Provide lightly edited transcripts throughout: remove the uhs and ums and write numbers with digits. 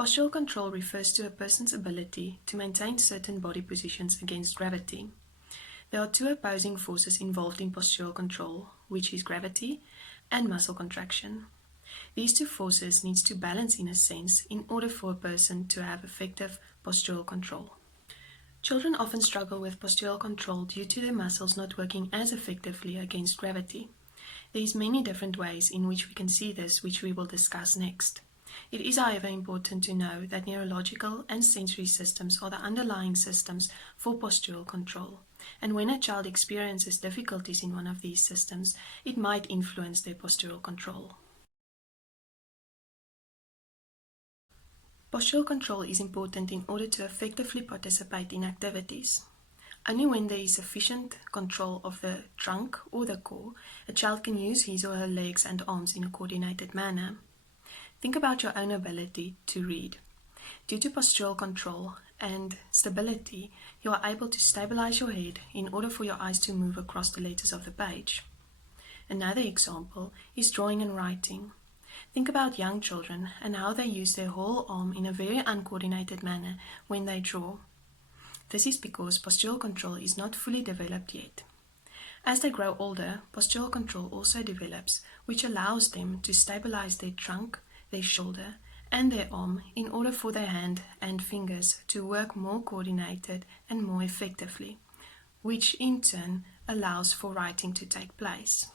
Postural control refers to a person's ability to maintain certain body positions against gravity. There are two opposing forces involved in postural control, which is gravity and muscle contraction. These two forces need to balance in a sense in order for a person to have effective postural control. Children often struggle with postural control due to their muscles not working as effectively against gravity. There is many different ways in which we can see this, which we will discuss next. It is, however, important to know that neurological and sensory systems are the underlying systems for postural control, and when a child experiences difficulties in one of these systems, it might influence their postural control. Postural control is important in order to effectively participate in activities. Only when there is sufficient control of the trunk or the core, a child can use his or her legs and arms in a coordinated manner. Think about your own ability to read. Due to postural control and stability, you are able to stabilize your head in order for your eyes to move across the letters of the page. Another example is drawing and writing. Think about young children and how they use their whole arm in a very uncoordinated manner when they draw. This is because postural control is not fully developed yet. As they grow older, postural control also develops, which allows them to stabilize their trunk, their shoulder, and their arm in order for their hand and fingers to work more coordinated and more effectively, which in turn allows for writing to take place.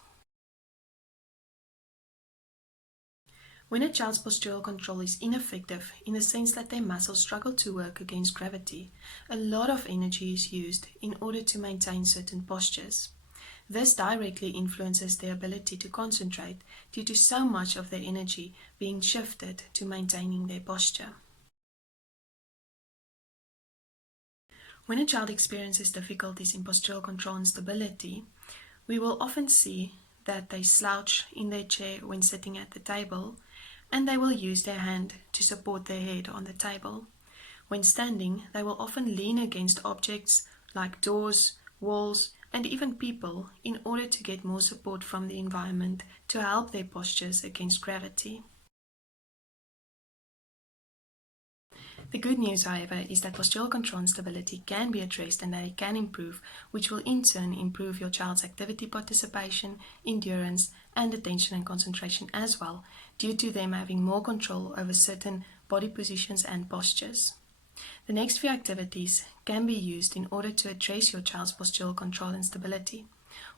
When a child's postural control is ineffective in the sense that their muscles struggle to work against gravity, a lot of energy is used in order to maintain certain postures. This directly influences their ability to concentrate due to so much of their energy being shifted to maintaining their posture. When a child experiences difficulties in postural control and stability, we will often see that they slouch in their chair when sitting at the table, and they will use their hand to support their head on the table. When standing, they will often lean against objects like doors, walls, and even people in order to get more support from the environment to help their postures against gravity. The good news, however, is that postural control and stability can be addressed and that it can improve, which will in turn improve your child's activity participation, endurance, and attention and concentration as well, due to them having more control over certain body positions and postures. The next few activities can be used in order to address your child's postural control and stability.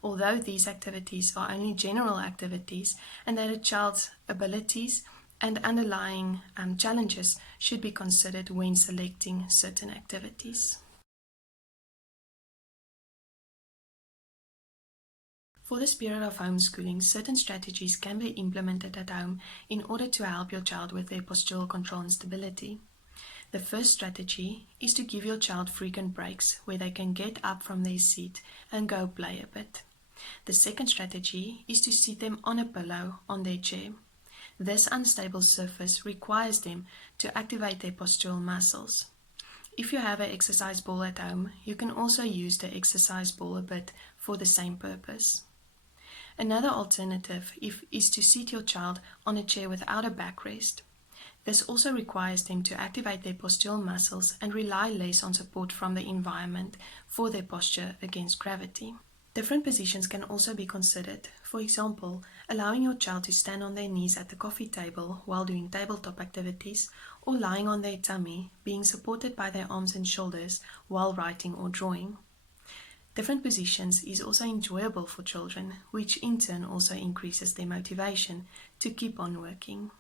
Although these activities are only general activities and that a child's abilities and underlying challenges should be considered when selecting certain activities. For this period of homeschooling, certain strategies can be implemented at home in order to help your child with their postural control and stability. The first strategy is to give your child frequent breaks where they can get up from their seat and go play a bit. The second strategy is to seat them on a pillow on their chair. This unstable surface requires them to activate their postural muscles. If you have an exercise ball at home, you can also use the exercise ball a bit for the same purpose. Another alternative is to seat your child on a chair without a backrest. This also requires them to activate their postural muscles and rely less on support from the environment for their posture against gravity. Different positions can also be considered. For example, allowing your child to stand on their knees at the coffee table while doing tabletop activities, or lying on their tummy, being supported by their arms and shoulders while writing or drawing. Different positions is also enjoyable for children, which in turn also increases their motivation to keep on working.